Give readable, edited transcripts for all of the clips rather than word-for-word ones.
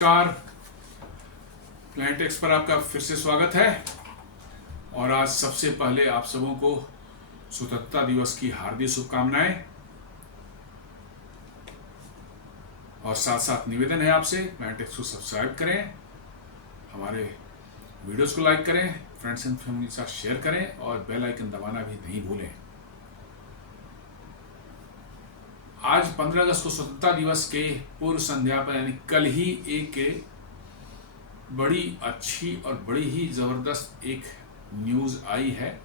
नमस्कार। प्लानिटेक्स पर आपका फिर से स्वागत है। और आज सबसे पहले आप सबों को स्वतंत्रता दिवस की हार्दिक शुभकामनाएं। और साथ साथ निवेदन है आपसे, प्लानिटेक्स को सब्सक्राइब करें, हमारे वीडियोस को लाइक करें, फ्रेंड्स एंड फैमिली के साथ शेयर करें और बेल आइकन दबाना भी नहीं भूलें। आज 15 अगस्त को स्वतंत्रता दिवस के पूर्व संध्या पर यानी कल ही एक बड़ी अच्छी और बड़ी ही जबरदस्त एक न्यूज आई है।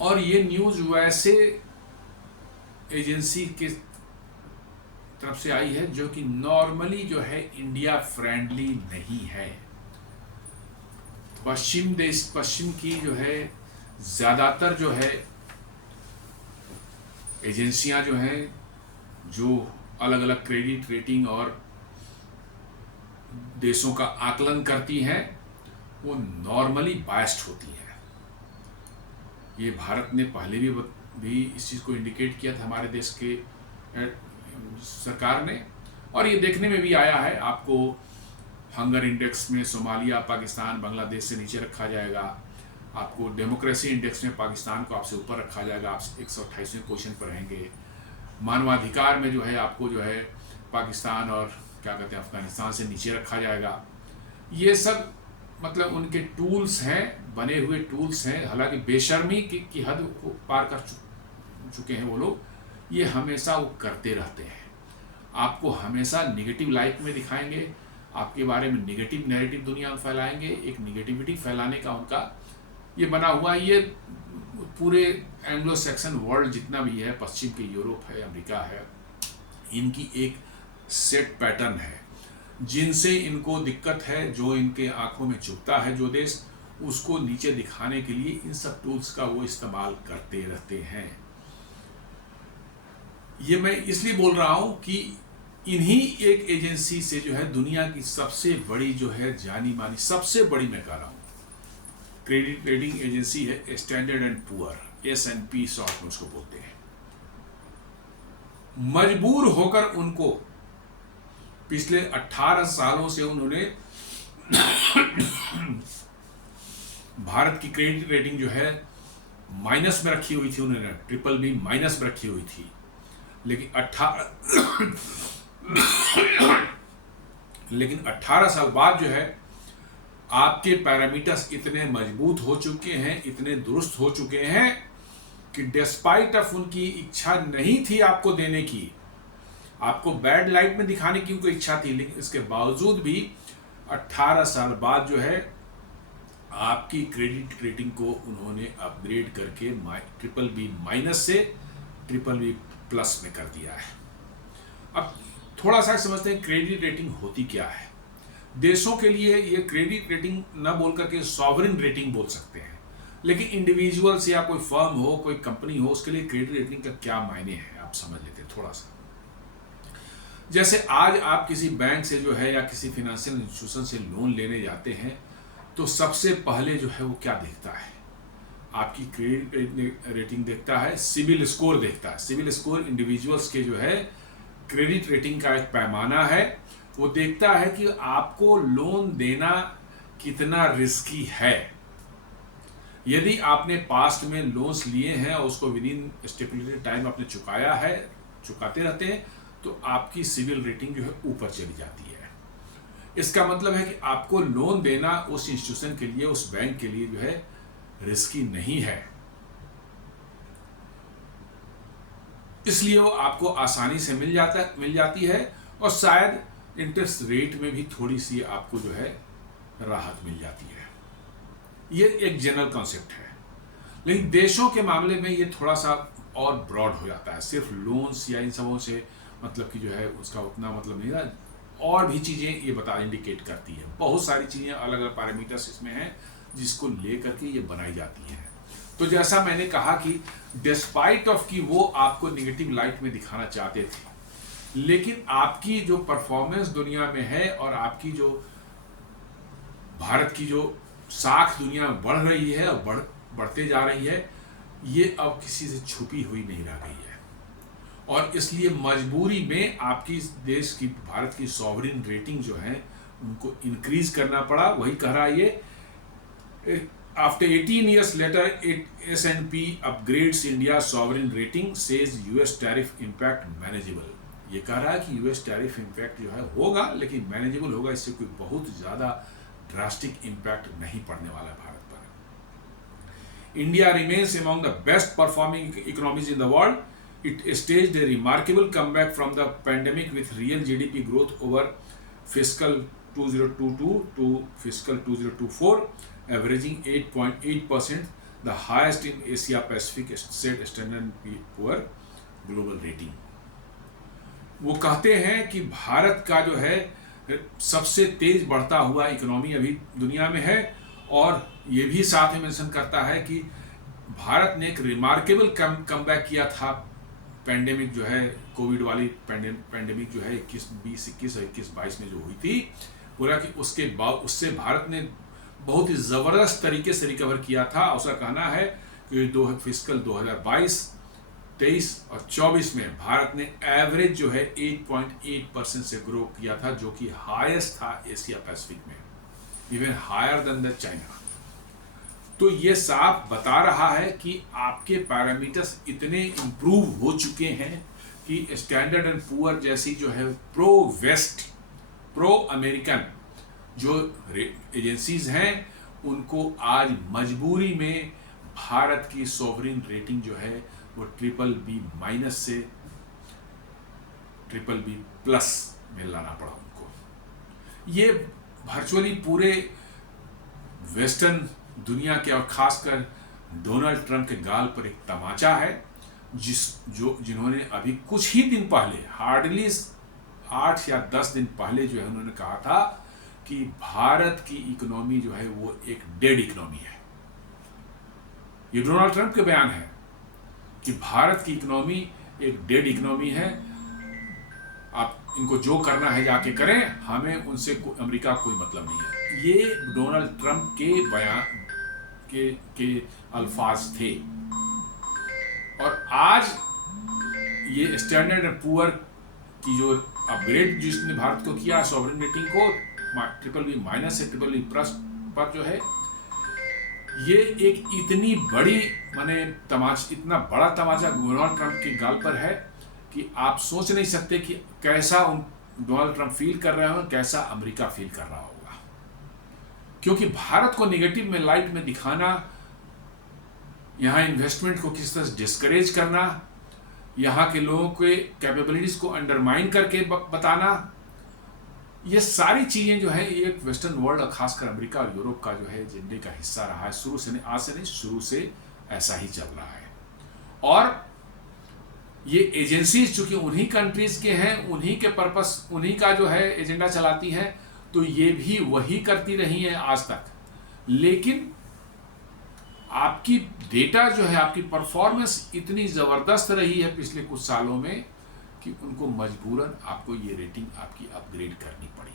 और ये न्यूज वैसे एजेंसी के तरफ से आई है जो कि नॉर्मली जो है इंडिया फ्रेंडली नहीं है। पश्चिम की जो है ज्यादातर जो है एजेंसियां जो हैं, जो अलग अलग क्रेडिट रेटिंग और देशों का आकलन करती हैं, वो नॉर्मली बायस्ड होती हैं। ये भारत ने पहले भी इस चीज़ को इंडिकेट किया था, हमारे देश के सरकार ने, और ये देखने में भी आया है। आपको हंगर इंडेक्स में सोमालिया, पाकिस्तान, बांग्लादेश से नीचे रखा जाएगा। आपको डेमोक्रेसी इंडेक्स में पाकिस्तान को आपसे ऊपर रखा जाएगा, आप 128वें पोजीशन पर रहेंगे। मानवाधिकार में जो है आपको जो है पाकिस्तान और क्या कहते हैं अफगानिस्तान से नीचे रखा जाएगा। ये सब मतलब उनके टूल्स हैं, बने हुए टूल्स हैं। हालांकि बेशर्मी की हद को पार कर चुके हैं वो लोग। ये हमेशा वो करते रहते हैं, आपको हमेशा निगेटिव लाइट में दिखाएंगे, आपके बारे में निगेटिव नैरेटिव दुनिया में फैलाएंगे। एक निगेटिविटी फैलाने का उनका ये बना हुआ। ये पूरे एंग्लो सैक्सन वर्ल्ड जितना भी है, पश्चिम के यूरोप है, अमेरिका है, इनकी एक सेट पैटर्न है जिनसे इनको दिक्कत है। जो इनके आंखों में चुभता है जो देश, उसको नीचे दिखाने के लिए इन सब टूल्स का वो इस्तेमाल करते रहते हैं। ये मैं इसलिए बोल रहा हूं कि इन्हीं एक एजेंसी से जो है दुनिया की सबसे बड़ी जो है जानी मानी, सबसे बड़ी मैं कह रहा हूं, क्रेडिट रेटिंग एजेंसी है standard and poor, S&P short में उसको बोलते हैं। मजबूर होकर उनको पिछले 18 सालों से उन्होंने भारत की क्रेडिट रेटिंग जो है माइनस में रखी हुई थी। उन्होंने BBB माइनस में रखी हुई थी। लेकिन 18 साल बाद जो है आपके पैरामीटर्स इतने मजबूत हो चुके हैं, इतने दुरुस्त हो चुके हैं कि डिस्पाइट ऑफ उनकी इच्छा नहीं थी आपको देने की, आपको बैड लाइट में दिखाने की उनको इच्छा थी, लेकिन इसके बावजूद भी 18 साल बाद जो है आपकी क्रेडिट रेटिंग को उन्होंने अपग्रेड करके BBB माइनस से BBB प्लस में कर दिया है। अब थोड़ा सा समझते हैं क्रेडिट रेटिंग होती क्या है। देशों के लिए ये क्रेडिट रेटिंग न बोल करके सॉवरेन रेटिंग बोल सकते हैं, लेकिन इंडिविजुअल्स या कोई फर्म हो, कोई कंपनी हो, उसके लिए क्रेडिट रेटिंग का क्या मायने है आप समझ लेते हैं थोड़ा सा। जैसे आज आप किसी बैंक से जो है या किसी फाइनेंशियल इंस्टीट्यूशन से लोन लेने जाते हैं तो सबसे पहले जो है वो क्या देखता है, आपकी क्रेडिट रेटिंग देखता है, सिविल स्कोर देखता है। सिविल स्कोर इंडिविजुअल्स के जो है क्रेडिट रेटिंग का एक पैमाना है। वो देखता है कि आपको लोन देना कितना रिस्की है। यदि आपने पास्ट में लोन्स लिए हैं और उसको विद इन स्टिपुलेटेड टाइम आपने चुकाया है, चुकाते रहते हैं, तो आपकी सिविल रेटिंग जो है ऊपर चली जाती है। इसका मतलब है कि आपको लोन देना उस इंस्टीट्यूशन के लिए, उस बैंक के लिए जो है रिस्की नहीं है, इसलिए वो आपको आसानी से मिल जाती है। और शायद इंटरेस्ट रेट में भी थोड़ी सी आपको जो है राहत मिल जाती है। ये एक जनरल कॉन्सेप्ट है। लेकिन देशों के मामले में ये थोड़ा सा और ब्रॉड हो जाता है। सिर्फ लोन्स या इन सबों से मतलब कि जो है उसका उतना मतलब नहीं रहा, और भी चीज़ें ये इंडिकेट करती है। बहुत सारी चीज़ें अलग अलग पैरामीटर्स इसमें हैं जिसको लेकर के ये बनाई जाती है। तो जैसा मैंने कहा कि डिस्पाइट ऑफ कि वो आपको निगेटिव लाइट में दिखाना चाहते थे, लेकिन आपकी जो परफॉर्मेंस दुनिया में है और आपकी जो भारत की जो साख दुनिया में बढ़ रही है और बढ़ते जा रही है, ये अब किसी से छुपी हुई नहीं रह गई है। और इसलिए मजबूरी में आपकी देश की, भारत की सॉवरिन रेटिंग जो है उनको इंक्रीज करना पड़ा। वही कह रहा है ये, after 18 years later S&P upgrades India sovereign rating, says US tariff impact manageable। ये कह रहा है कि यूएस टैरिफ इम्पैक्ट जो है होगा, लेकिन मैनेजेबल होगा, इससे कोई बहुत ज़्यादा ड्रास्टिक इम्पैक्ट नहीं पड़ने वाला भारत पर। India remains among the best performing economies in the world. It staged a remarkable comeback from the pandemic with real GDP growth over fiscal 2022 to fiscal 2024 averaging 8.8%, the highest in Asia Pacific, said Standard & Poor Global Rating। वो कहते हैं कि भारत का जो है सबसे तेज बढ़ता हुआ इकोनॉमी अभी दुनिया में है, और ये भी साथ में मेंशन करता है कि भारत ने एक रिमार्केबल कमबैक किया था। पैंडेमिक जो है, कोविड वाली पैंडेमिक जो है 21-22 में जो हुई थी, पूरा कि उससे भारत ने बहुत ही ज़बरदस्त तरीके से रिकवर किया था। उसका कहना है कि फिस्कल 2022, 23 और 24 में भारत ने एवरेज जो है 8.8% से ग्रो किया था, जो कि हाईएस्ट था एशिया पैसिफिक में, even higher than the China. तो ये साफ बता रहा है कि आपके पैरामीटर्स इतने इम्प्रूव हो चुके हैं कि स्टैंडर्ड एंड पुअर जैसी जो है प्रो वेस्ट, प्रो अमेरिकन जो एजेंसीज हैं, उनको आज मजबूरी में भारत की सॉवरिन रेटिंग जो है वो BBB- से BBB+ में लाना पड़ा उनको। ये वर्चुअली पूरे वेस्टर्न दुनिया के और खासकर डोनाल्ड ट्रंप के गाल पर एक तमाचा है, जिन्होंने अभी कुछ ही दिन पहले, हार्डली 8 या 10 दिन पहले जो है उन्होंने कहा था कि भारत की इकोनॉमी जो है वो एक डेड इकोनॉमी है। ये डोनाल्ड ट्रंप के बयान है कि भारत की इकोनॉमी एक डेड इकोनॉमी है, आप इनको जो करना है जाके करें, हमें उनसे अमेरिका कोई मतलब नहीं है। ये डोनाल्ड ट्रंप के बयान के अल्फाज थे। और आज ये स्टैंडर्ड एंड पुअर की जो अपग्रेड जिसने भारत को किया सॉवरेन रेटिंग को BBB- से BBB+ पर जो है, ये एक इतनी बड़ी इतना बड़ा तमाचा डोनाल्ड ट्रंप के गाल पर है कि आप सोच नहीं सकते कि कैसा डोनाल्ड ट्रंप फील कर रहे हो, कैसा अमेरिका फील कर रहा होगा। क्योंकि भारत को नेगेटिव में, लाइट में दिखाना, यहाँ इन्वेस्टमेंट को किस तरह से डिस्करेज करना, यहाँ के लोगों के कैपेबिलिटीज को अंडरमाइन करके बताना, ये सारी चीजें जो है एक वेस्टर्न वर्ल्ड और खासकर अमेरिका और यूरोप का जो है एजेंडे का हिस्सा रहा है। शुरू से नहीं, आज से नहीं, शुरू से ऐसा ही चल रहा है। और ये एजेंसीज चूंकि उन्हीं कंट्रीज के हैं, उन्हीं के पर्पस, उन्हीं का जो है एजेंडा चलाती हैं, तो ये भी वही करती रही हैं आज तक। लेकिन आपकी डेटा जो है, आपकी परफॉर्मेंस इतनी ज़बरदस्त रही है पिछले कुछ सालों में कि उनको मजबूरन आपको ये रेटिंग आपकी अपग्रेड करनी पड़ी।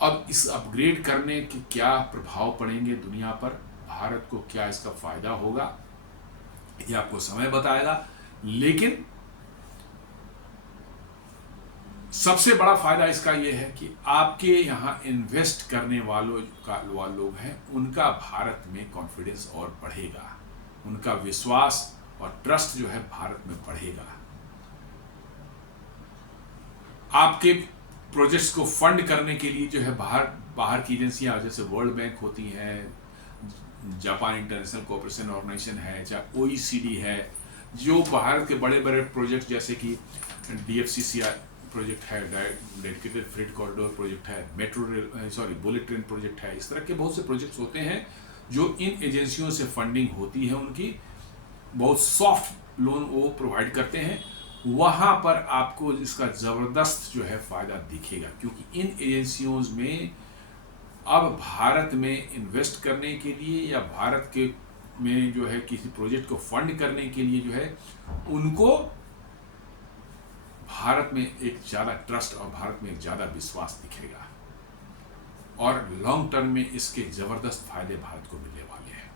अब इस अपग्रेड करने के क्या प्रभाव पड़ेंगे दुनिया पर, भारत को क्या इसका फायदा होगा, ये आपको समय बताएगा। लेकिन सबसे बड़ा फायदा इसका यह है कि आपके यहाँ इन्वेस्ट करने वाले लोग हैं, उनका भारत में कॉन्फिडेंस और बढ़ेगा, उनका विश्वास और ट्रस्ट जो है भारत में बढ़ेगा। आपके प्रोजेक्ट्स को फंड करने के लिए जो है बाहर की एजेंसियां जैसे वर्ल्ड बैंक होती हैं, जापान इंटरनेशनल कोऑपरेशन ऑर्गेनाइजेशन है, चाहे OECD है, जो बाहर के बड़े बड़े प्रोजेक्ट जैसे कि DFCC प्रोजेक्ट है, डेडिकेटेड फ्रेट कॉरिडोर प्रोजेक्ट है, बुलेट ट्रेन प्रोजेक्ट है, इस तरह के बहुत से प्रोजेक्ट्स होते हैं जो इन एजेंसियों से फंडिंग होती है उनकी, बहुत सॉफ्ट लोन वो प्रोवाइड करते हैं। वहाँ पर आपको इसका ज़बरदस्त जो है फ़ायदा दिखेगा, क्योंकि इन एजेंसियों में अब भारत में इन्वेस्ट करने के लिए या भारत के में जो है किसी प्रोजेक्ट को फंड करने के लिए जो है, उनको भारत में एक ज़्यादा ट्रस्ट और भारत में एक ज़्यादा विश्वास दिखेगा, और लॉन्ग टर्म में इसके ज़बरदस्त फायदे भारत को मिलने वाले हैं।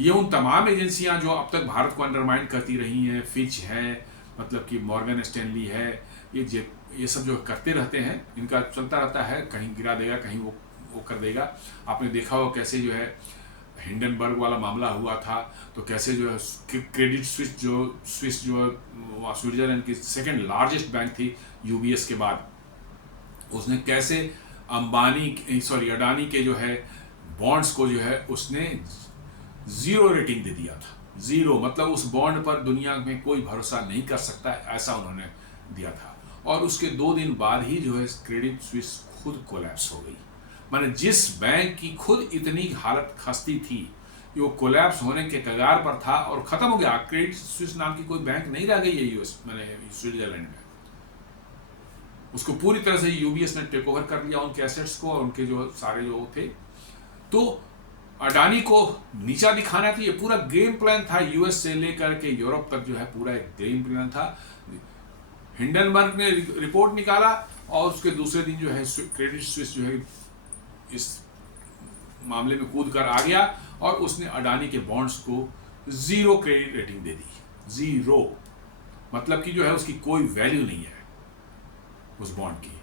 ये उन तमाम एजेंसियां जो अब तक भारत को अंडरमाइन करती रही हैं, फिच है, मतलब कि मॉर्गन स्टैनली है, ये सब जो करते रहते हैं, इनका चलता रहता है, कहीं गिरा देगा, कहीं वो कर देगा। आपने देखा हो कैसे जो है हिंडनबर्ग वाला मामला हुआ था, तो कैसे जो है क्रेडिट स्विस जो स्विट्जरलैंड की सेकंड लार्जेस्ट बैंक थी यूबीएस के बाद, उसने कैसे अडानी के जो है बॉन्ड्स को जो है उसने 0 रेटिंग दे दिया था। 0 मतलब उस बॉन्ड पर दुनिया में कोई भरोसा नहीं कर सकता, ऐसा उन्होंने दिया था। और उसके 2 दिन बाद ही जो है क्रेडिट स्विस खुद कोलैप्स हो गई। माने जिस बैंक की खुद इतनी हालत खस्ती थी कि वो कोलैप्स होने के कगार पर था और खत्म हो गया, क्रेडिट स्विस नाम की कोई बैंक नहीं रह गई है यूएस मैंने स्विट्जरलैंड में। उसको पूरी तरह से यूबीएस ने टेक ओवर कर लिया, उनके एसेट्स को और उनके जो सारे जो थे। तो अडानी को नीचा दिखाना था, ये पूरा गेम प्लान था, यूएस से लेकर के यूरोप तक जो है पूरा एक गेम प्लान था। हिंडनबर्ग ने रिपोर्ट निकाला और उसके दूसरे दिन जो है क्रेडिट स्विस जो है इस मामले में कूद कर आ गया और उसने अडानी के बॉन्ड्स को 0 क्रेडिट रेटिंग दे दी। 0 मतलब कि जो है उसकी कोई वैल्यू नहीं है उस बॉन्ड की।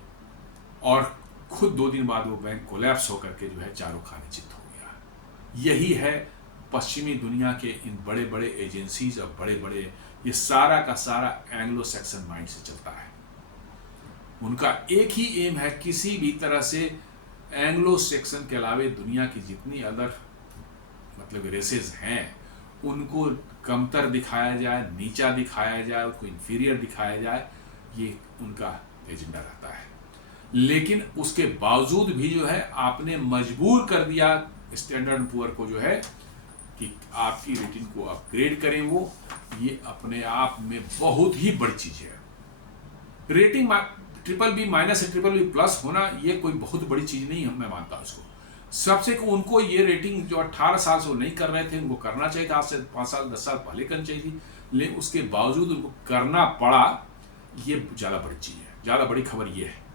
और खुद 2 दिन बाद वो बैंक कोलैप्स होकर के जो है चारों खाने चित हो गया। यही है पश्चिमी दुनिया के इन बड़े बड़े एजेंसीज और बड़े बड़े, ये सारा का सारा एंग्लो सैक्सन माइंड से चलता है। उनका एक ही एम है, किसी भी तरह से एंग्लो सैक्सन के अलावे दुनिया की जितनी अदर मतलब रेसेस हैं उनको कमतर दिखाया जाए, नीचा दिखाया जाए, उनको इंफीरियर दिखाया जाए, ये उनका एजेंडा रहता है। लेकिन उसके बावजूद भी जो है आपने मजबूर कर दिया स्टैंडर्ड पुअर को जो है कि आपकी रेटिंग को अपग्रेड करें। वो ये अपने आप में बहुत ही बड़ी चीज है। रेटिंग BBB- से BBB+ होना ये कोई बहुत बड़ी चीज नहीं है, मैं मानता हूं इसको। सबसे उनको ये रेटिंग जो 18 साल से वो नहीं कर रहे थे, उनको करना चाहिए था, आज से 5 साल 10 साल पहले करनी चाहिए थी, लेकिन उसके बावजूद उनको करना पड़ा। ये ज्यादा बड़ी चीज है, ज्यादा बड़ी खबर ये है।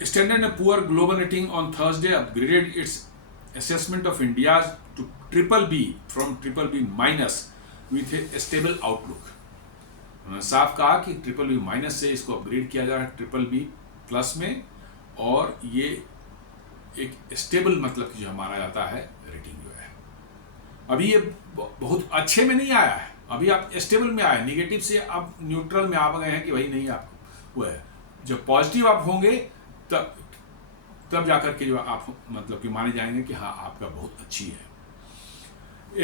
Standard & Poor Global Rating on Thursday upgraded its assessment of India to BBB from BBB- with a stable outlook. उन्होंने साफ कहा कि BBB- से इसको अपग्रेड किया जा रहा है BBB+ में, और ये एक स्टेबल मतलब कि जो माना जाता है रेटिंग जो है। अभी ये बहुत अच्छे में नहीं आया है, अभी आप स्टेबल में आए, निगेटिव से आप न्यूट्रल में आ गए हैं कि भाई नहीं आप वो है। जब पॉजिटिव आप होंगे तब जाकर के जो आप मतलब कि माने जाएंगे कि हाँ आपका बहुत अच्छी है।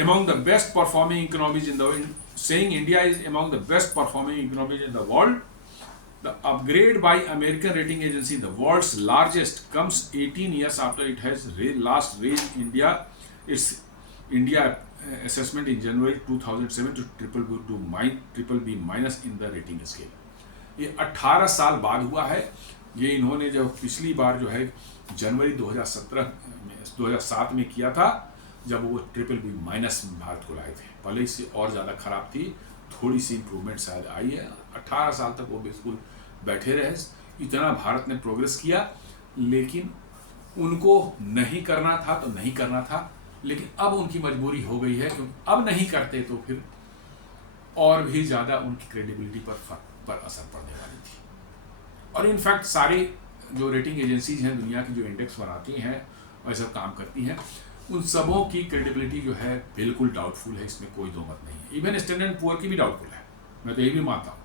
Among the best performing economies in the world, saying India is among the best performing economies in the world. The upgrade by American rating agency, the world's largest, comes 18 years after it has last raised its India assessment in January 2007 to BBB- in the rating scale. ये 18 साल बाद हुआ है। ये इन्होंने जब पिछली बार जो है जनवरी 2007 में किया था, जब वो BBB- भारत को लाए थे। पहले इससे और ज़्यादा खराब थी, थोड़ी सी इंप्रूवमेंट शायद आई है। 18 साल तक वो बिल्कुल बैठे रहे, इतना भारत ने प्रोग्रेस किया, लेकिन उनको नहीं करना था तो नहीं करना था, लेकिन अब उनकी मजबूरी हो गई है, क्योंकि अब नहीं करते तो फिर और भी ज़्यादा उनकी क्रेडिबिलिटी पर असर पड़ने वाली थी। और इनफैक्ट सारी जो रेटिंग एजेंसीज हैं दुनिया की, जो इंडेक्स बनाती हैं और सब काम करती हैं, उन सबों की क्रेडिबिलिटी जो है बिल्कुल डाउटफुल है, इसमें कोई दो मत नहीं है। इवन स्टैंडर्ड पुअर की भी डाउटफुल है, मैं तो ये भी मानता हूँ,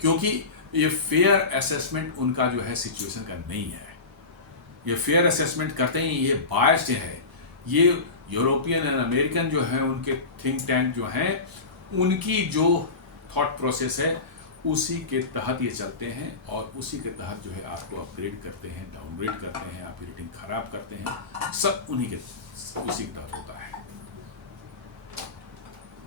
क्योंकि ये फेयर असेसमेंट उनका जो है सिचुएशन का नहीं है। ये फेयर असेसमेंट करते ही ये बायस्ड है। ये यूरोपियन एंड अमेरिकन जो है उनके थिंक टैंक जो हैं, उनकी जो थॉट प्रोसेस है उसी के तहत ये चलते हैं, और उसी के तहत जो है आपको अपग्रेड करते हैं, डाउनग्रेड करते हैं, आपकी रेटिंग खराब करते हैं, सब उसी के तहत होता है।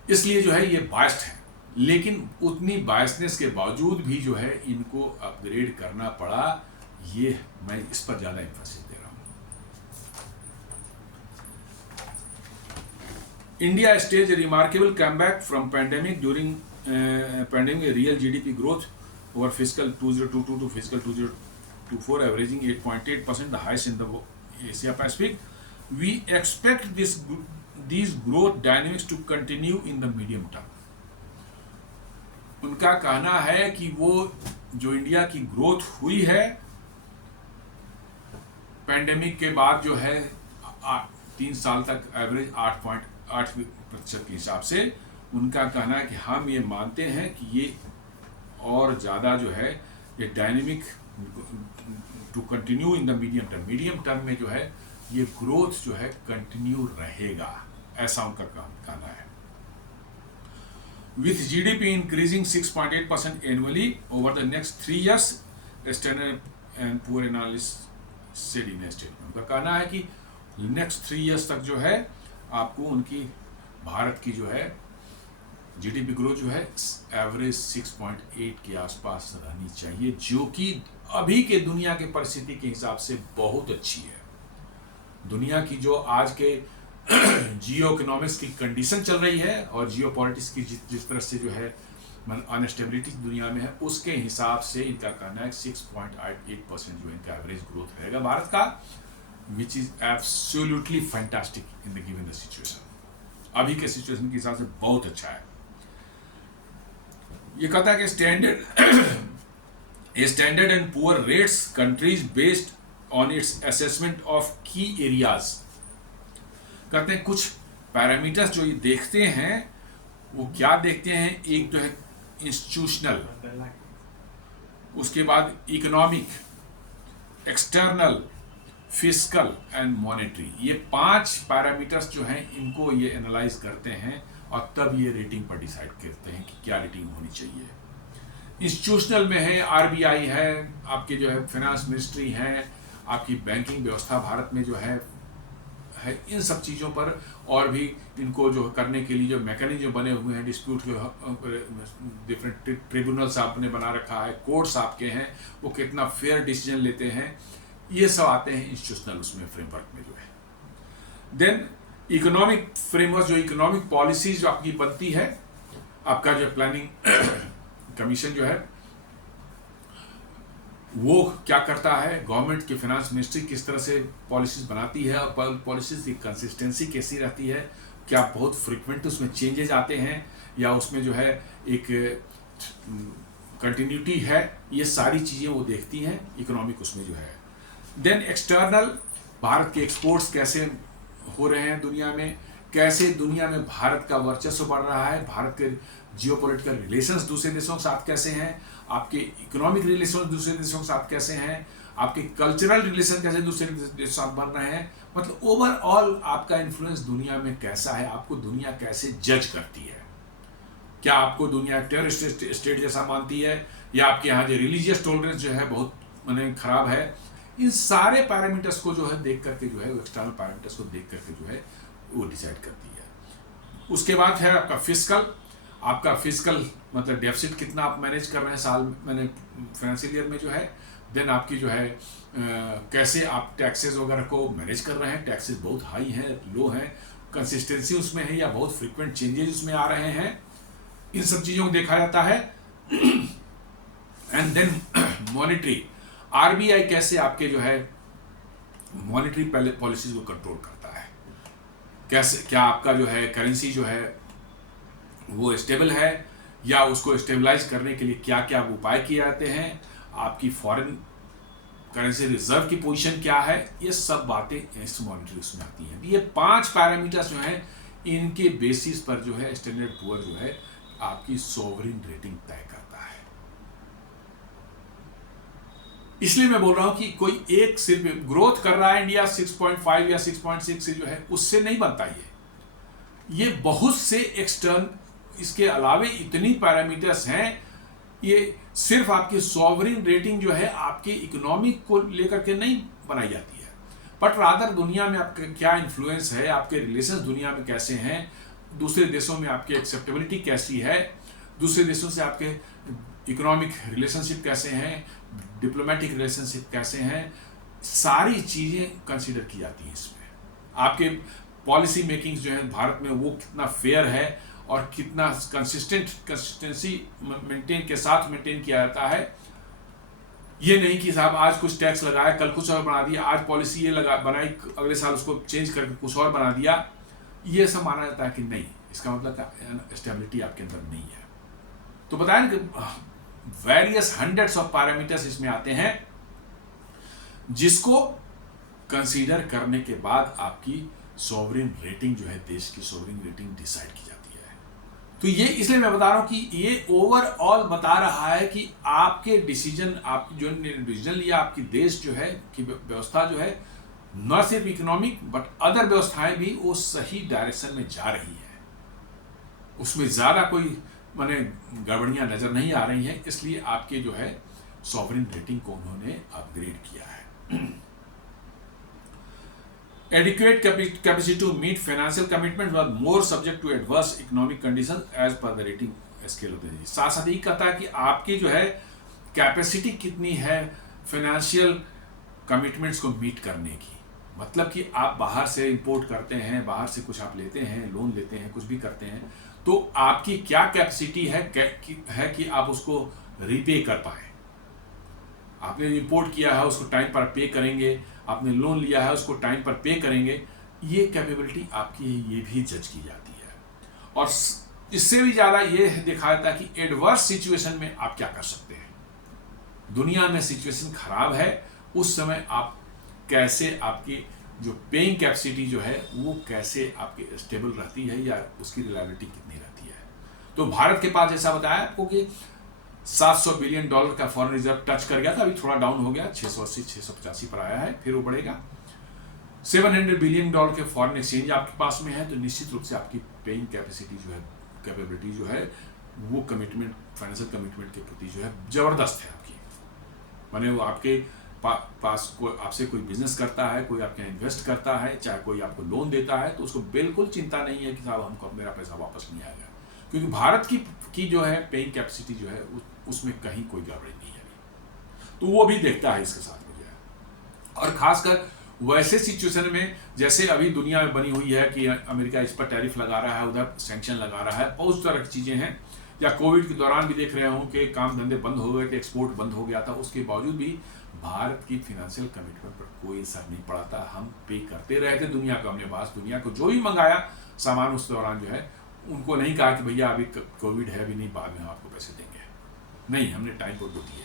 इसलिए जो है ये बायस्ड है, लेकिन उतनी बायसनेस के बावजूद भी जो है इनको अपग्रेड करना पड़ा। ये मैं इस पर ज़्यादा एम्फेसिस दे रहा हूँ। India stage remarkable comeback from pandemic during pandemic. Real GDP growth over fiscal 2022 to fiscal 2024, averaging 8.8%, the highest in the Asia Pacific. We expect these growth dynamics to continue in the medium term. उनका कहना है कि वो जो India की growth हुई है pandemic के बाद जो है 3 साल तक एवरेज 8.8% के हिसाब से, उनका कहना है कि हम ये मानते हैं कि ये और ज़्यादा जो है ये dynamic to continue in the medium term में जो है ये ग्रोथ जो है कंटिन्यू रहेगा, ऐसा उनका कहना है. With GDP increasing 6.8% annually over the next 3 years, Standard and Poor analysts said in a statement. उनका कहना है कि नेक्स्ट 3 years तक जो है आपको उनकी भारत की जो है जीडीपी ग्रोथ जो है एवरेज 6.8 के आसपास रहनी चाहिए, जो कि अभी के दुनिया के परिस्थिति के हिसाब से बहुत अच्छी है. दुनिया की जो आज के जियो इकोनॉमिक्स की कंडीशन चल रही है और जियो पॉलिटिक्स की जिस तरह से जो है अनस्टेबिलिटी दुनिया में है, उसके हिसाब से इनका कहना है 6.8% जो इनका एवरेज ग्रोथ रहेगा भारत का, which is absolutely fantastic in the given the situation. अभी के सिचुएशन के हिसाब से बहुत अच्छा है. ये कहता है कि standard and poor rates countries based on it's assessment of की एरियाज. कहते हैं कुछ पैरामीटर्स जो ये देखते हैं वो क्या देखते हैं, एक जो है इंस्टीट्यूशनल, उसके बाद economic, external, fiscal and monetary. ये 5 पैरामीटर्स जो हैं इनको ये एनालाइज करते हैं और तब ये रेटिंग पर डिसाइड करते हैं कि क्या रेटिंग होनी चाहिए. इंस्टीट्यूशनल में है आरबीआई है, आपके जो है फाइनेंस मिनिस्ट्री है, आपकी बैंकिंग व्यवस्था भारत में जो है इन सब चीज़ों पर, और भी इनको जो करने के लिए जो मैकेनिज्म बने हुए हैं, डिस्प्यूट के डिफरेंट ट्रिब्यूनल्स आपने बना रखा है, कोर्ट्स आपके हैं, वो कितना फेयर डिसीजन लेते हैं, ये सब आते हैं इंस्टीट्यूशनल उसमें फ्रेमवर्क में जो है. देन इकोनॉमिक फ्रेमवर्क, जो इकोनॉमिक पॉलिसीज जो आपकी बनती है, आपका जो प्लानिंग कमीशन जो है वो क्या करता है, गवर्नमेंट की फाइनेंस मिनिस्ट्री किस तरह से पॉलिसीज बनाती है और पॉलिसीज की कंसिस्टेंसी कैसी रहती है, क्या बहुत फ्रिक्वेंट उसमें चेंजेस आते हैं या उसमें जो है एक कंटिन्यूटी है, ये सारी चीज़ें वो देखती हैं इकोनॉमिक उसमें जो है. देन एक्सटर्नल, भारत के एक्सपोर्ट्स कैसे हो रहे हैं दुनिया में, कैसे दुनिया में भारत का वर्चस्व बढ़ रहा है, भारत के जियोपॉलिटिकल रिलेशंस दूसरे देशों के साथ कैसे हैं, आपके इकोनॉमिक रिलेशन दूसरे देशों के साथ कैसे हैं, आपके कल्चरल रिलेशन कैसे दूसरे देशों के साथ बन रहे हैं, मतलब ओवरऑल आपका इन्फ्लुएंस दुनिया में कैसा है, आपको दुनिया कैसे जज करती है, क्या आपको दुनिया टेररिस्ट स्टेट जैसा मानती है या आपके यहाँ जो रिलीजियस टॉलरेंस जो है बहुत माने खराब है. इन सारे पैरामीटर्स को जो है देख करके जो है एक्सटर्नल पैरामीटर्स को देख करके जो है वो डिसाइड करती है. उसके बाद है आपका फिस्कल. आपका फिस्कल मतलब डेफिसिट कितना आप मैनेज कर रहे हैं साल मैंने फाइनेंशियल ईयर में जो है. देन आपकी जो है कैसे आप टैक्सेस वगैरह को मैनेज कर रहे हैं, टैक्सेस बहुत हाई हैं, लो हैं, कंसिस्टेंसी उसमें है या बहुत फ्रिक्वेंट चेंजेस उसमें आ रहे हैं, इन सब चीज़ों को देखा जाता है. एंड देन मॉनेटरी, आरबीआई कैसे आपके जो है मॉनेटरी पॉलिसीज को कंट्रोल करता है, कैसे क्या आपका जो है करेंसी जो है वो स्टेबल है या उसको स्टेबलाइज करने के लिए क्या क्या उपाय किए जाते हैं, आपकी फॉरेन करेंसी रिजर्व की पोजीशन क्या है, ये सब बातें इस मॉनिटरी उसमें आती हैं. ये 5 पैरामीटर्स जो हैं इनके बेसिस पर जो है स्टैंडर्ड पुअर जो है आपकी सोवरिन रेटिंग तय करता है. इसलिए मैं बोल रहा हूं कि कोई एक सिर्फ ग्रोथ कर रहा है इंडिया 6.5 या 6.6 से जो है उससे नहीं बनता. ये बहुत से एक्सटर्न इसके अलावे इतनी पैरामीटर्स हैं, ये सिर्फ आपकी सॉवरिन रेटिंग जो है आपके इकोनॉमिक को लेकर के नहीं बनाई जाती है, बट रादर दुनिया में आपका क्या इन्फ्लुएंस है, आपके रिलेशंस दुनिया में कैसे हैं, दूसरे देशों में आपकी एक्सेप्टेबिलिटी कैसी है, दूसरे देशों से आपके इकोनॉमिक रिलेशनशिप कैसे हैं, डिप्लोमेटिक रिलेशनशिप कैसे हैं, सारी चीज़ें कंसिडर की जाती हैं इसमें. आपके पॉलिसी मेकिंग जो है भारत में वो कितना फेयर है और कितना कंसिस्टेंसी मेंटेन किया जाता है। ये नहीं कि साहब आज कुछ टैक्स लगाया, कल कुछ और बना दिया, आज पॉलिसी ये बनाई, अगले साल उसको चेंज करके कुछ और बना दिया। ये सब माना जाता है कि नहीं, इसका मतलब स्टेबिलिटी आपके अंदर नहीं है। तो बताएं कि वेरियस हंड्रेड्स ऑफ पैरामीटर्स इसमें आते हैं, जिसको कंसीडर करने के बाद आपकी सॉवरेन रेटिंग जो है, देश की सॉवरेन रेटिंग डिसाइड की जाती है। तो ये इसलिए मैं बता रहा हूं कि ये ओवरऑल बता रहा है कि आपके डिसीजन, आपकी जो डिसीजन लिया, आपकी देश जो है की व्यवस्था जो है, न सिर्फ इकोनॉमिक बट अदर व्यवस्थाएं भी वो सही डायरेक्शन में जा रही है, उसमें ज्यादा कोई माने गड़बड़ियां नजर नहीं आ रही हैं। इसलिए आपके जो है सॉवरेन रेटिंग को उन्होंने अपग्रेड किया है। Adequate capacity to meet financial commitments was more subject to adverse economic conditions as per the rating scale होते हैं। साथ साथ ही कहता है कि आपकी जो है कैपेसिटी कितनी है फाइनेंशियल कमिटमेंट्स को मीट करने की। मतलब कि आप बाहर से इंपोर्ट करते हैं, बाहर से कुछ आप लेते हैं, लोन लेते हैं, कुछ भी करते हैं, तो आपकी क्या कैपेसिटी है कि आप उसको रीपे कर पाए। आपने इंपोर्ट किया है उसको टाइम पर पे करेंगे, आपने लोन लिया है उसको टाइम पर पे करेंगे, ये कैपेबिलिटी आपकी ये भी जज की जाती है। और इससे भी ज़्यादा ये देखा जाता है कि एडवर्स सिचुएशन में आप क्या कर सकते हैं। दुनिया में सिचुएशन खराब है, उस समय आप कैसे, आपकी जो पेइंग कैपेसिटी जो है वो कैसे आपकी स्टेबल रहती है या उसकी रिलायबिलिटी कितनी रहती है। तो भारत के पास जैसा बताया आपको कि $700 बिलियन का फॉरेन रिजर्व टच कर गया था, अभी थोड़ा डाउन हो गया, 680-685 पर आया है, फिर वो बढ़ेगा। $700 बिलियन के फॉरेन एक्सचेंज आपके पास में है, तो निश्चित रूप से आपकी पेइंग कैपेसिटी जो है, कैपेबिलिटी जो है, वो कमिटमेंट, फाइनेंशियल कमिटमेंट के प्रति जो है जबरदस्त है आपकी। माने वो आपके पास कोई आपसे कोई बिजनेस करता है, कोई आपके इन्वेस्ट करता है, चाहे कोई आपको लोन देता है, तो उसको बिल्कुल चिंता नहीं है कि साहब हमको मेरा पैसा वापस नहीं आएगा, क्योंकि भारत की जो है पेइंग कैपेसिटी जो है उसमें कहीं कोई गड़बड़ी नहीं है। तो वो भी देखता है इसके साथ में जो है। और खासकर वैसे सिचुएशन में जैसे अभी दुनिया में बनी हुई है कि अमेरिका इस पर टैरिफ लगा रहा है, उधर सैंक्शन लगा रहा है, बहुत तरह की चीज़ें हैं। या कोविड के दौरान भी देख रहे हों कि काम धंधे बंद हो गए थे, एक्सपोर्ट बंद हो गया था, उसके बावजूद भी भारत की फाइनेंशियल कमिटमेंट पर कोई असर नहीं पड़ा था। हम पे करते रहे थे दुनिया को, हमने पास दुनिया को जो भी मंगाया सामान उस दौरान जो है, उनको नहीं कहा कि भैया अभी कोविड है, अभी नहीं, बाद में हम आपको पैसे देंगे, नहीं, हमने टाइम पर दिए।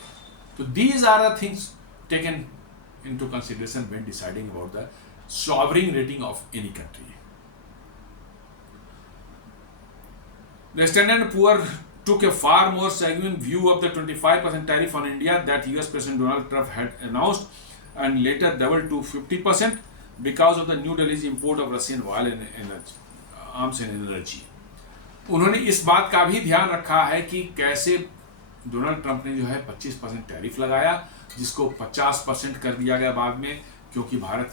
तो these are the things taken into consideration when deciding about the sovereign rating of any country. The Standard & Poor took a far more sanguine view of the 25% tariff on India that US President Donald Trump had announced and later doubled to 50% because of the New Delhi's import of Russian oil and arms and energy. उन्होंने इस बात का भी ध्यान रखा है कि कैसे डोनाल्ड ट्रंप ने जो है 25% टैरिफ लगाया, जिसको 50% कर दिया गया बाद में, क्योंकि भारत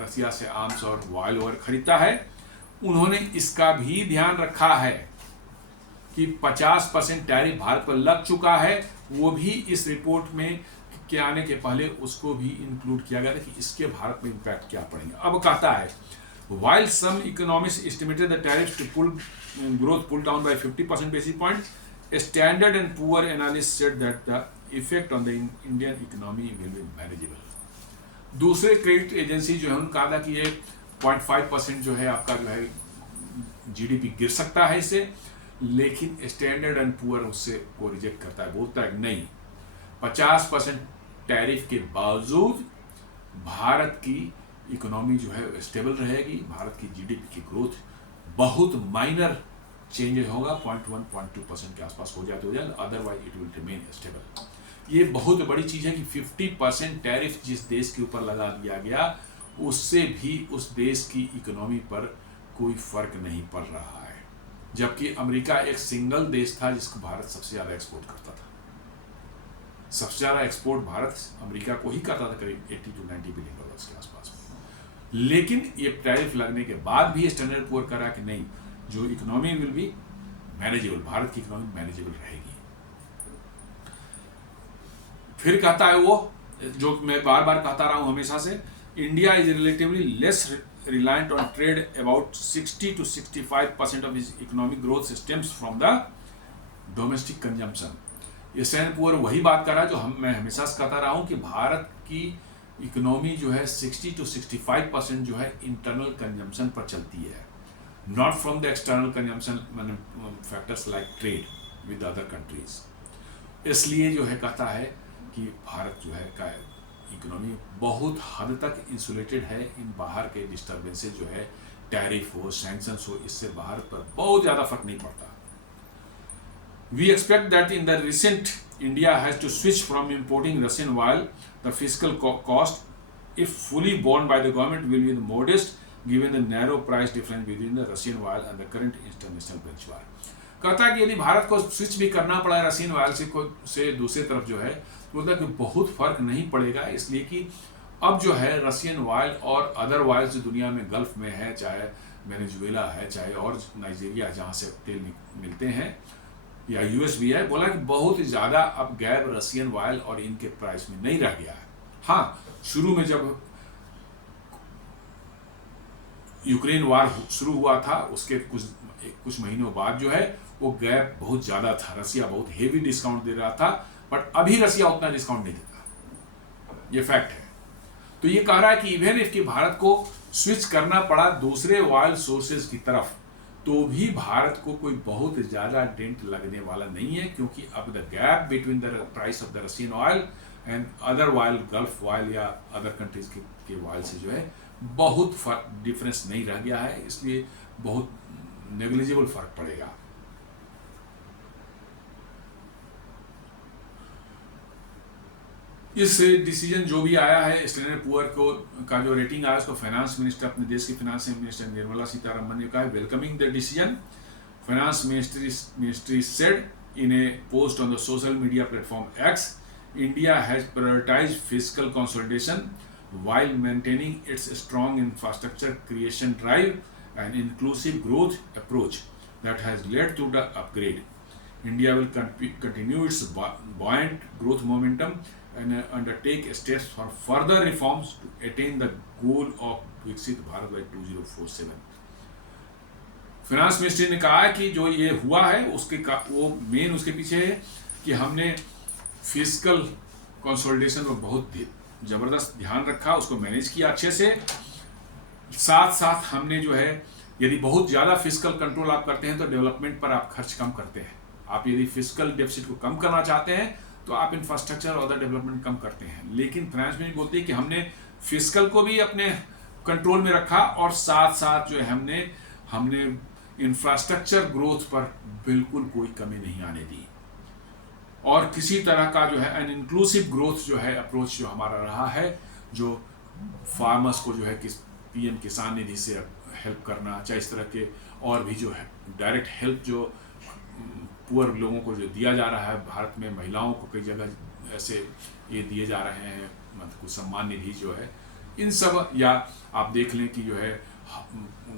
रसिया से आर्म्स और ऑयल ओवर खरीदता है। उन्होंने इसका भी ध्यान रखा है कि 50% टैरिफ भारत पर लग चुका है, वो भी इस रिपोर्ट में के आने के पहले उसको भी इंक्लूड किया गया था कि इसके भारत में इम्पैक्ट क्या पड़ेंगे। अब कहता है while some economists estimated the tariffs to pull growth pull down by 50% basis points, Standard & Poor analysts said that the effect on the Indian economy will be manageable. दूसरे क्रेडिट एजेंसी जो है उन्होंने कहा था कि ये 0.5% जो है आपका जो है जीडीपी गिर सकता है इससे, लेकिन स्टैंडर्ड & पुअर उससे को रिजेक्ट करता है, बोलता है नहीं, 50% टैरिफ के बावजूद भारत की इकोनॉमी जो है स्टेबल रहेगी, भारत की जीडीपी की ग्रोथ बहुत माइनर चेंज होगा, 0.1-0.2% के आसपास हो जाए तो हो जाए, otherwise it will remain stable. ये बहुत बड़ी चीज़ है कि 50% टैरिफ जिस देश के ऊपर लगा दिया गया, उससे भी उस देश की इकोनॉमी पर कोई फर्क नहीं पड़ रहा है, जबकि अमेरिका एक सिंगल देश था जिसको भारत सबसे ज़्यादा एक्सपोर्ट करता था। सबसे ज़्यादा एक्सपोर्ट भारत अमेरिका को ही करता था, करीब $80-90 बिलियन के आसपास। लेकिन ये टैरिफ लगने के बाद भी स्टैंडर्ड पुअर करा कि नहीं, जो economy will be manageable, Bharat की इकोनॉमी मैनेजेबल रहेगी। फिर कहता है वो, जो मैं बार बार कहता रहा हूं हमेशा से, India is relatively less reliant on trade. About 60 to 65% of its economic growth stems from the domestic consumption. ये स्टैंडर्ड पुअर वही बात कर रहा है जो मैं हमेशा कहता रहा हूँ कि भारत की इकोनॉमी जो है 60 to 65% जो है इंटरनल कंजम्पशन पर चलती है, not from the external consumption factors like trade with other countries. इसलिए जो है कहता है कि भारत जो है का इकोनॉमी बहुत हद तक इंसुलेटेड है इन बाहर के डिस्टर्बेंसेज जो है, टैरिफ हो, सैंक्शंस हो, इससे भारत पर बहुत ज़्यादा फर्क नहीं पड़ता। We expect that in the recent India has to switch from importing Russian oil. The fiscal cost, if fully borne by the government, will be modest given the narrow price difference between the Russian oil and the current international benchmark. कहता है कि यदि भारत को switch भी करना पड़ा Russian oil से दूसरी तरफ जो है, तो मतलब कि बहुत फर्क नहीं पड़ेगा, इसलिए कि अब जो है रशियन ऑयल और अदर ऑयल जो दुनिया में गल्फ में है, चाहे वेनेजुएला है, चाहे और नाइजीरिया जहाँ से तेल मिलते हैं, या यूएस भी है, बोला कि बहुत ही ज़्यादा अब गैप रशियन ऑयल और इनके प्राइस में नहीं रह गया है। हाँ, शुरू में जब यूक्रेन वार शुरू हुआ था उसके कुछ महीनों बाद जो है वो गैप बहुत ज़्यादा था, रसिया बहुत हेवी डिस्काउंट दे रहा था, बट अभी रसिया उतना डिस्काउंट नहीं देता, ये फैक्ट है। तो ये कह रहा है कि इवन इफ कि भारत को स्विच करना पड़ा दूसरे ऑयल सोर्सेज की तरफ, तो भी भारत को कोई बहुत ज़्यादा डेंट लगने वाला नहीं है, क्योंकि अब the gap between the price of the Russian oil and other oil, gulf oil या अदर कंट्रीज के ऑयल से जो है बहुत डिफरेंस नहीं रह गया है, इसलिए बहुत नेग्लिजिबल फर्क पड़ेगा। इस डिसीजन जो भी आया है स्टैंडर्ड पुअर को का जो रेटिंग आया उसको फाइनेंस मिनिस्टर, अपने देश की फाइनेंस मिनिस्टर निर्मला सीतारमण ने कहा है, welcoming the decision, finance ministry said in A post on the social media platform x, India has prioritised fiscal consolidation while maintaining its strong infrastructure creation drive and inclusive growth approach that has led to the upgrade. India will continue its buoyant growth momentum and undertake steps for further reforms to attain the goal of Viksit Bharat by 2047. Finance ministry ने कहा है कि जो ये हुआ है वो main उसके पीछे है कि हमने फिस्कल कंसोलिडेशन पर बहुत ज़बरदस्त ध्यान रखा, उसको मैनेज किया अच्छे से, साथ साथ हमने जो है यदि बहुत ज़्यादा फिस्कल कंट्रोल आप करते हैं तो डेवलपमेंट पर आप खर्च कम करते हैं। आप यदि फिस्कल डेफिसिट को कम करना चाहते हैं तो आप इंफ्रास्ट्रक्चर और अदर डेवलपमेंट कम करते हैं। लेकिन फाइनेंस मिनिस्ट्री बोलती है कि हमने फिस्कल को भी अपने कंट्रोल में रखा और साथ साथ जो है हमने इंफ्रास्ट्रक्चर ग्रोथ पर बिल्कुल कोई कमी नहीं आने दी, और किसी तरह का जो है एन इंक्लूसिव ग्रोथ जो है अप्रोच जो हमारा रहा है, जो फार्मर्स को जो है पीएम किसान निधि से हेल्प करना, चाहे इस तरह के और भी जो है डायरेक्ट हेल्प जो पुअर लोगों को जो दिया जा रहा है भारत में, महिलाओं को कई जगह ऐसे ये दिए जा रहे हैं, मतलब कुछ सम्मान निधि जो है, इन सब, या आप देख लें कि जो है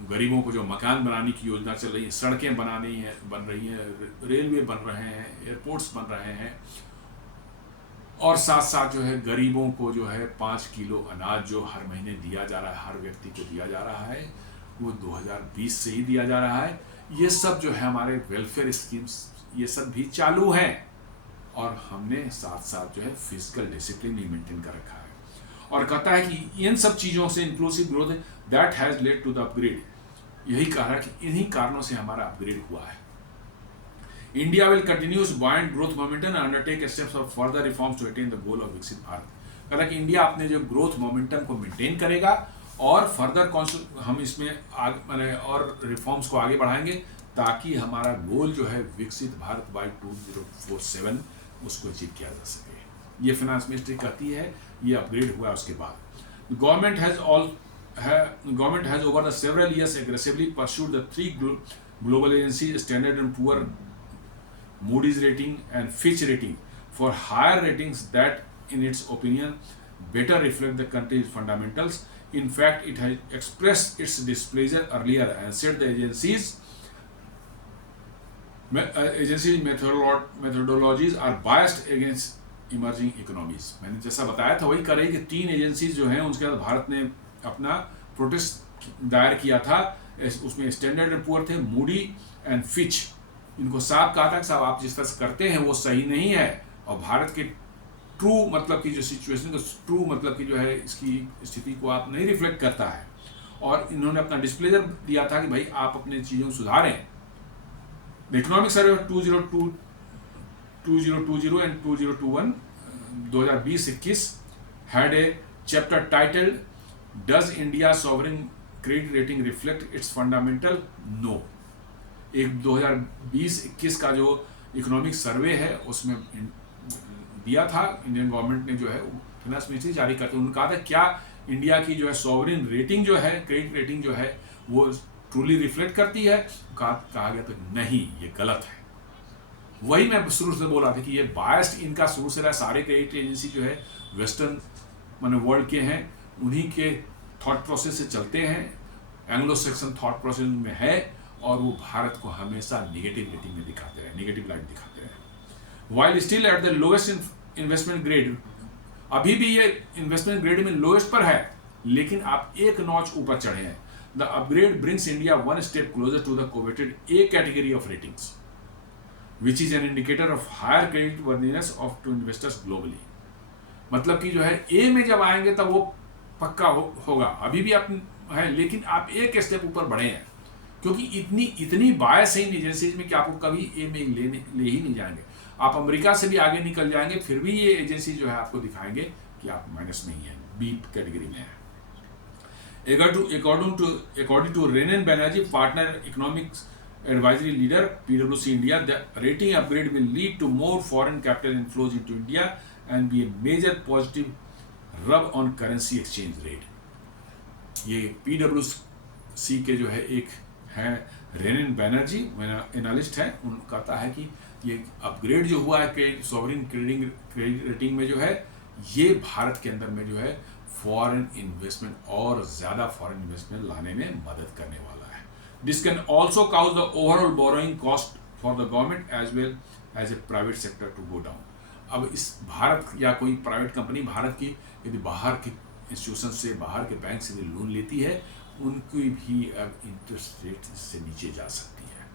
गरीबों को जो मकान बनाने की योजना चल रही है, सड़कें बन रही हैं, रेलवे बन रहे हैं, एयरपोर्ट्स बन रहे हैं, और साथ साथ जो है गरीबों को जो है 5 किलो अनाज जो हर महीने दिया जा रहा है, हर व्यक्ति को दिया जा रहा है, वो 2020 से ही दिया जा रहा है। ये सब जो है हमारे वेलफेयर स्कीम्स ये सब भी चालू हैं, और हमने साथ साथ जो है फिजिकल डिसिप्लिन भी मेंटेन कर रखा है। और कहता है कि इन सब चीज़ों से inclusive growth that has led to the upgrade, यही कह रहा है कि इन्हीं कारणों से हमारा अपग्रेड हुआ है। India will continues buoyant growth momentum and undertake steps for further reforms to attain the goal of विकसित भारत। कह रहा है कि इंडिया अपने जो ग्रोथ मोमेंटम को मेंटेन करेगा और फर्दर हम इसमें और रिफॉर्म्स को आगे बढ़ाएंगे ताकि हमारा गोल जो है विकसित भारत बाय 2047 उसको अचीव किया जा सके। ये फाइनेंस मिनिस्ट्री कहती है, ये अपग्रेड हुआ उसके बाद। Government has over the several years aggressively pursued the 3 global agencies, Standard and Poor, Moody's rating and Fitch rating, for higher ratings that, in its opinion, better reflect the country's fundamentals. In fact, it has expressed its displeasure earlier and said the agencies' methodologies are biased against emerging economies. मैंने जैसा बताया था वही करें कि 3 agencies जो हैं उनके बाद भारत ने अपना प्रोटेस्ट दायर किया था। उसमें स्टैंडर्ड एंड पुअर थे, मूडी एंड फिच, इनको साफ कहा था कि साहब आप जिस तरह से करते हैं वो सही नहीं है, और भारत के ट्रू मतलब की जो सिचुएशन को, ट्रू मतलब की जो है इसकी स्थिति को आप नहीं रिफ्लेक्ट करता है। और इन्होंने अपना डिस्प्लेजर दिया था कि भाई आप अपने चीज़ों को सुधारें। द इकोनॉमिक सर्वे 2020 एंड 2021 2020-21 had a chapter titled does India sovereign credit rating reflect its fundamental? No. एक 2020-21 का जो इकोनॉमिक सर्वे है उसमें दिया था, इंडियन गवर्नमेंट ने जो है फाइनेंस मिनिस्ट्री जारी करते उन्होंने कहा था क्या इंडिया की जो है सॉवरेन रेटिंग जो है, क्रेडिट रेटिंग जो है वो ट्रूली रिफ्लेक्ट करती है? कहा गया तो नहीं, ये गलत है। वही मैं शुरू से बोला था कि ये बायस्ड इनका शुरू से रहा। सारे क्रेडिट एजेंसी जो है वेस्टर्न माने वर्ल्ड के हैं, उन्हीं के थॉट प्रोसेस से चलते हैं, एंग्लो सेक्शन थॉट प्रोसेस में है, और वो भारत को हमेशा नेगेटिव रेटिंग में दिखाते रहे, नेगेटिव लाइट दिखाते रहे। While still at the lowest investment grade, अभी भी ये इन्वेस्टमेंट ग्रेड में लोएस्ट पर है, लेकिन आप एक नॉच ऊपर चढ़े हैं। The upgrade brings India one step closer to the coveted A category of ratings, which is an indicator of higher credit worthiness of to investors globally। मतलब कि जो है ए में जब आएंगे तब वो पक्का होगा। अभी भी आप है, लेकिन आप एक स्टेप ऊपर बढ़े हैं, क्योंकि इतनी बायस है इन एजेंसीज में कि आपको कभी ए में ले ही नहीं जाएंगे। आप अमेरिका से भी आगे निकल जाएंगे, फिर भी ये एजेंसी जो है आपको दिखाएंगे कि आप माइनस में ही है, बी कैटेगरी में है। According to Renan Banerjee, partner economics advisory leader PwC India, the rating upgrade will lead to more foreign capital inflows into India and be a major positive rub on currency exchange rate। ये PwC के जो है एक है रेनन Banerjee, analyst है, उन्होंने कहता है कि ये अपग्रेड जो हुआ है सॉवरेन क्रेडिट रेटिंग में जो है, ये भारत के अंदर में जो है फॉरेन इन्वेस्टमेंट और ज़्यादा फॉरेन इन्वेस्टमेंट लाने में मदद करने वाला है। This can also cause the overall borrowing cost for the government as well as a private sector to go down। अब इस भारत या कोई प्राइवेट कंपनी भारत की यदि बाहर के इंस्टीट्यूशन से, बाहर के बैंक से भी लोन लेती है, उनकी भी अब इंटरेस्ट रेट से नीचे जा सकती है,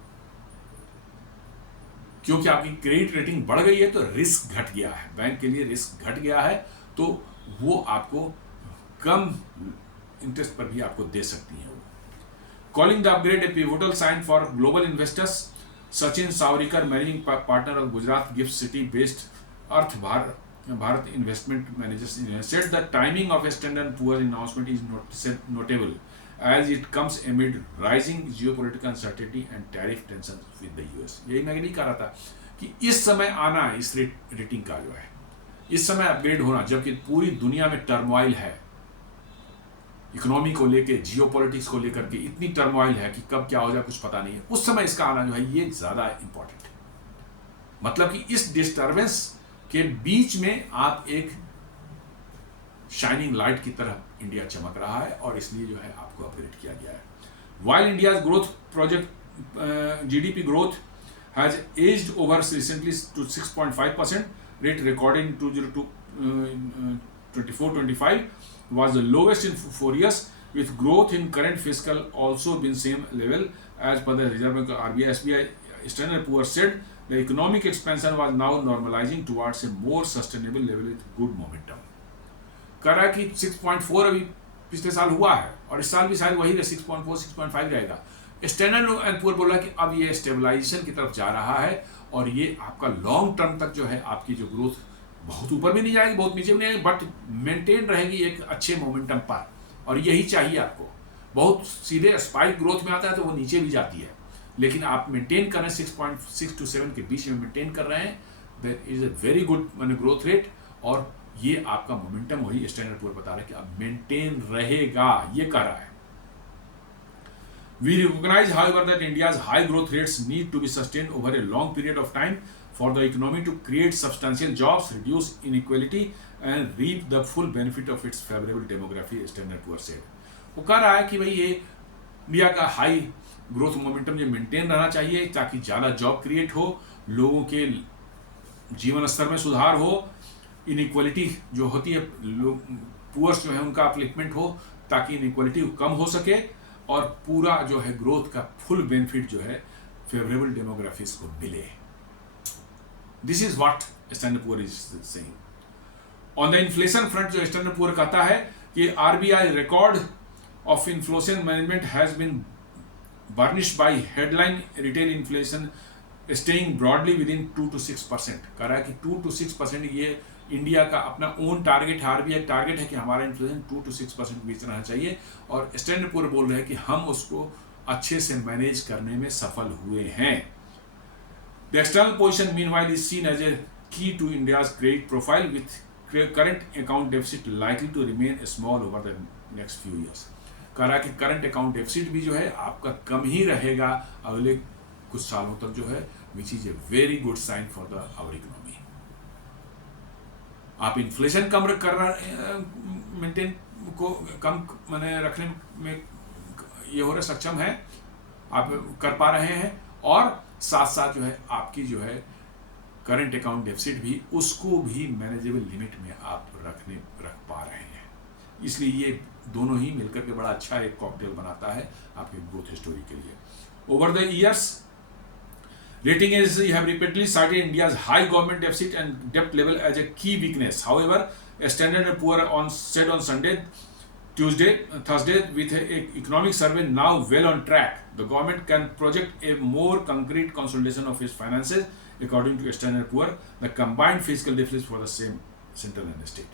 क्योंकि आपकी क्रेडिट रेटिंग बढ़ गई है तो रिस्क घट गया है, बैंक के लिए रिस्क घट गया है, तो वो आपको कम इंटरेस्ट पर भी आपको दे सकती है। Calling the upgrade a pivotal sign for global investors, Sachin Savrikar, managing partner of Gujarat Gift City-based Arth Bharat Investment Managers, said the timing of a Standard & Poor's announcement is notable as it comes amid rising geopolitical uncertainty and tariff tensions with the US। यही मैं नहीं कह रहा था कि इस समय आना है इस रेटिंग का जो है, इस समय अपग्रेड होना, जबकि पूरी दुनिया में टर्मोइल है, इकोनॉमी को लेके, जियोपॉलिटिक्स को लेकर के इतनी टर्मोइल है कि कब क्या हो जाए कुछ पता नहीं है। उस समय इसका आना जो है ये ज़्यादा इंपॉर्टेंट है। मतलब कि इस डिस्टर्बेंस के बीच में आप एक शाइनिंग लाइट की तरह इंडिया चमक रहा है, और इसलिए जो है आपको अपग्रेड किया गया है। While India's growth project GDP growth has edged over recently to 6.5% rate recording 2024-25 was the lowest in 4 years, with growth in current fiscal also been same level as per the Reserve Bank, RBI, SBI, Standard & Poor's said the economic expansion was now normalizing towards a more sustainable level with good momentum। कह रहा है कि 6.4 अभी पिछले साल हुआ है, और इस साल भी शायद वही 6.4 6.5 रहेगा। स्टैंडर्ड एंड पुअर बोल रहा है कि अब ये स्टेबलाइजेशन की तरफ जा रहा है, और ये आपका लॉन्ग टर्म तक जो है आपकी जो ग्रोथ बहुत ऊपर भी नहीं जाएगी, बहुत नीचे भी नहीं आएगी, बट मेंटेन रहेगी एक अच्छे मोमेंटम पर, और यही चाहिए आपको। बहुत सीधे स्पाइक ग्रोथ में आता है तो वो नीचे भी जाती है, लेकिन आप मेंटेन कर रहे हैं 6.6 to 7 के बीच में मेंटेन कर रहे हैं, that is a very good growth rate, और ये आपका मोमेंटम वही स्टैंडर्ड पुअर बता रहा है कि अब मेंटेन रहेगा, ये कह रहा है। We recognize, however, that India's high growth rates need to be sustained over a long period of time for the economy to create substantial jobs, reduce inequality, and reap the full benefit of its favorable demography, Standard & Poor's said। वो कह रहा है कि भाई ये India का high growth momentum जो maintain रहना चाहिए, ताकि ज़्यादा जॉब क्रिएट हो, लोगों के जीवन स्तर में सुधार हो, इनइक्वालिटी जो होती है, लोग पुअर्स जो है उनका अपलिफ्टमेंट हो, ताकि इनइक्वालिटी कम हो सके, और पूरा जो है ग्रोथ का फुल बेनिफिट जो है फेवरेबल डेमोग्राफिक्स को मिले। This is what standard poor is saying. On the inflation front जो स्टैंडर्ड पुअर कहता है कि RBI record of inflation management has been burnished by headline retail inflation staying broadly within 2 to 6%। कह रहा है कि 2 to 6% ये India का अपना ओन टारगेट है, आरबीआई टारगेट है कि हमारा इन्फ्लेशन 2 to 6% बीच रहना चाहिए, और स्टैंडर्ड पुअर बोल रहे हैं कि हम उसको अच्छे से मैनेज करने में सफल हुए हैं। The external position meanwhile is seen as a key to India's credit profile with current account deficit likely to remain small over the next few years. कह रहा है कि करंट अकाउंट डेफिसिट भी जो है आपका कम ही रहेगा अगले कुछ सालों तक जो है, which is a very good sign for the our economy. आप इन्फ्लेशन कम कर रहे मेंटेन को कम मैंने रखने में ये हो रहे सक्षम है, आप कर पा रहे हैं, और साथ साथ जो है आपकी जो है करंट अकाउंट डेफिसिट भी उसको भी मैनेजेबल लिमिट में आप रख पा रहे हैं। इसलिए ये दोनों ही मिलकर के बड़ा अच्छा एक कॉकटेल बनाता है आपके ग्रोथ स्टोरी के लिए। Over the years rating agencies have repeatedly cited India's high government deficit and debt level as a key weakness. However, Standard & Poor said on Thursday, with an economic survey now well on track, the government can project a more concrete consolidation of its finances. According to Standard & Poor, the combined fiscal deficit for the same central and state.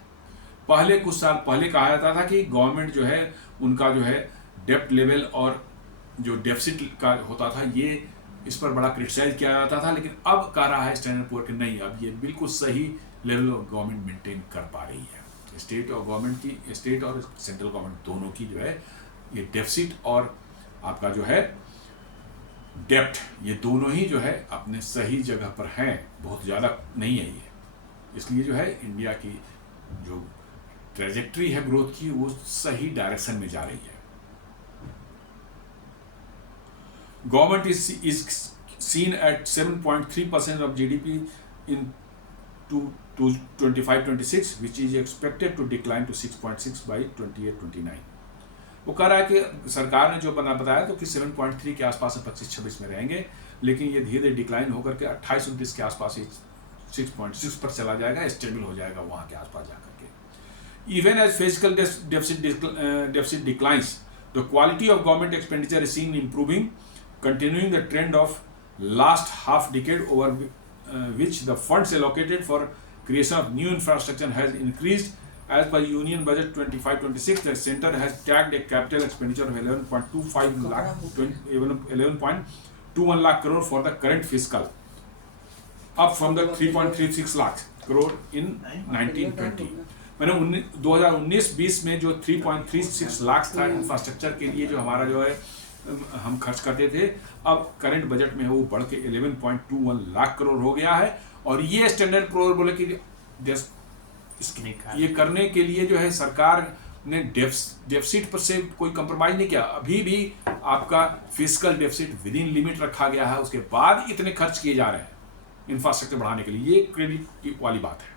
पहले कुछ साल पहले कहा जाता था कि government जो है उनका जो है डेप्ट लेवल और जो डेफिसिट का होता था ये इस पर बड़ा क्रिटिसाइज किया जाता था, लेकिन अब कह रहा है स्टैंडर्ड पुअर कि नहीं, अब ये बिल्कुल सही लेवल ऑफ गवर्नमेंट मेंटेन कर पा रही है। स्टेट और गवर्नमेंट की, स्टेट और सेंट्रल गवर्नमेंट दोनों की जो है ये डेफिसिट और आपका जो है डेप्ट, ये दोनों ही जो है अपने सही जगह पर हैं, बहुत ज़्यादा नहीं है ये। इसलिए जो है इंडिया की जो ट्रेजेक्ट्री है ग्रोथ की वो सही डायरेक्शन में जा रही है। Government is seen at 7.3% of GDP in 25-26, which is expected to decline to 6.6 by 28-29। वो कह रहा है कि सरकार ने जो बताया तो कि 7.3 के आसपास 25-26 में रहेंगे, लेकिन ये धीरे धीरे डिक्लाइन होकर के 28-29 के आसपास 6.6 पर चला जाएगा, स्टेबल हो जाएगा वहाँ के आसपास जाकर के। Even as fiscal deficit declines, the quality of government expenditure is seen improving, continuing the trend of last half decade over which the funds allocated for creation of new infrastructure has increased. As per Union Budget 25-26, the center has tagged a capital expenditure of 11.21 lakh crore for the current fiscal, up from the 3.36 lakh crore in 1920। मैंने 2019-20 में जो 3.36 लाख था infrastructure के लिए जो हमारा जो है हम खर्च करते थे, अब करंट बजट में वो बढ़ के 11.21 लाख करोड़ हो गया है। और ये स्टैंडर्ड पुअर बोले कि ये करने के लिए जो है सरकार ने डेफिसिट पर से कोई कंप्रोमाइज नहीं किया, अभी भी आपका fiscal deficit with in limit रखा गया है, उसके बाद इतने खर्च किए जा रहे हैं इंफ्रास्ट्रक्चर बढ़ाने के लिए। ये क्रेडिट वाली बात है।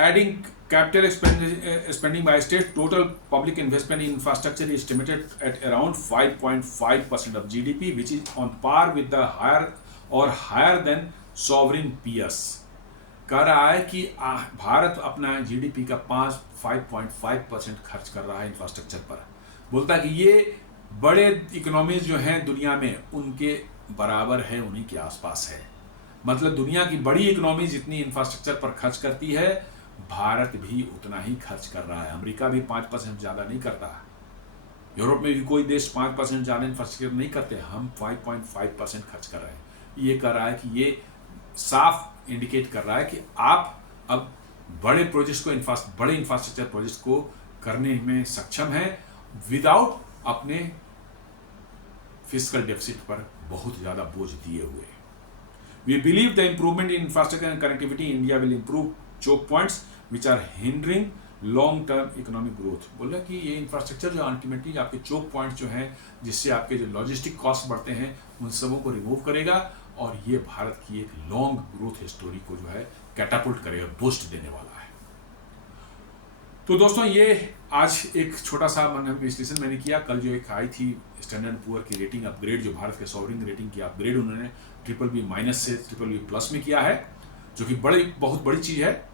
Adding capital spending by state, total public investment in infrastructure is estimated at around 5.5% of GDP, which is on par with the higher than sovereign peers। कह रहा है कि भारत अपना GDP का 5.5% खर्च कर रहा है इंफ्रास्ट्रक्चर पर। बोलता है कि ये बड़े इकोनॉमीज जो हैं दुनिया में उनके बराबर है, उन्हीं के आसपास है। मतलब दुनिया की बड़ी इकोनॉमी जितनी इंफ्रास्ट्रक्चर पर खर्च करती है, भारत भी उतना ही खर्च कर रहा है। अमेरिका भी 5% ज़्यादा नहीं करता, यूरोप में भी कोई देश 5% ज़्यादा इंफ्रास्ट्रक्चर नहीं करते, हम 5.5% खर्च कर रहे हैं। ये कर रहा है कि ये साफ इंडिकेट कर रहा है कि आप अब बड़े प्रोजेक्ट्स को बड़े इंफ्रास्ट्रक्चर प्रोजेक्ट्स को करने में सक्षम हैं विदाउट अपने फिस्कल डेफिसिट पर बहुत ज़्यादा बोझ दिए हुए। We believe the improvement in infrastructure and connectivity in India will improve choke points which are hindering long term economic growth। बोला कि ये इंफ्रास्ट्रक्चर जो अल्टीमेटली आपके चोक पॉइंट्स जो हैं जिससे आपके जो लॉजिस्टिक कॉस्ट बढ़ते हैं उन सबों को रिमूव करेगा, और ये भारत की एक लॉन्ग ग्रोथ स्टोरी को जो है कैटापुल्ट करेगा, बूस्ट देने वाला है। तो दोस्तों ये आज एक छोटा सा विश्लेषण मैंने किया। कल जो एक आई थी स्टैंडर्ड पुअर की रेटिंग अपग्रेड, जो भारत के सॉवरिन रेटिंग की अपग्रेड उन्होंने BBB- से BBB+ में किया है, जो कि बहुत बड़ी चीज़ है।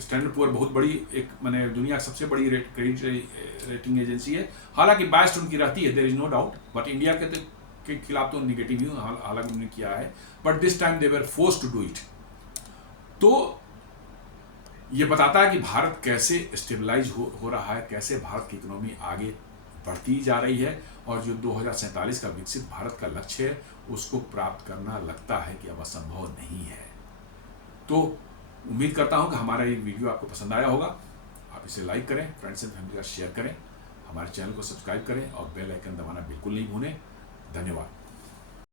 स्टैंडर्ड पुअर बहुत बड़ी एक मैंने दुनिया की सबसे बड़ी क्रेडिट रेटिंग एजेंसी है। हालांकि बायस्ड उनकी रहती है, there is no doubt, but India के खिलाफ तो नेगेटिव ही हालांकि उन्होंने किया है, but this time they were force to do it. तो ये बताता है कि भारत कैसे स्टेबलाइज हो रहा है, कैसे भारत की इकोनॉमी आगे बढ़ती जा रही है, और जो 2047 का विकसित भारत का लक्ष्य है उसको प्राप्त करना लगता है कि अब असंभव नहीं है। तो उम्मीद करता हूं कि हमारा ये वीडियो आपको पसंद आया होगा। आप इसे लाइक करें, फ्रेंड्स एंड फैमिली का शेयर करें, हमारे चैनल को सब्सक्राइब करें और बेल आइकन दबाना बिल्कुल नहीं भूलें। धन्यवाद।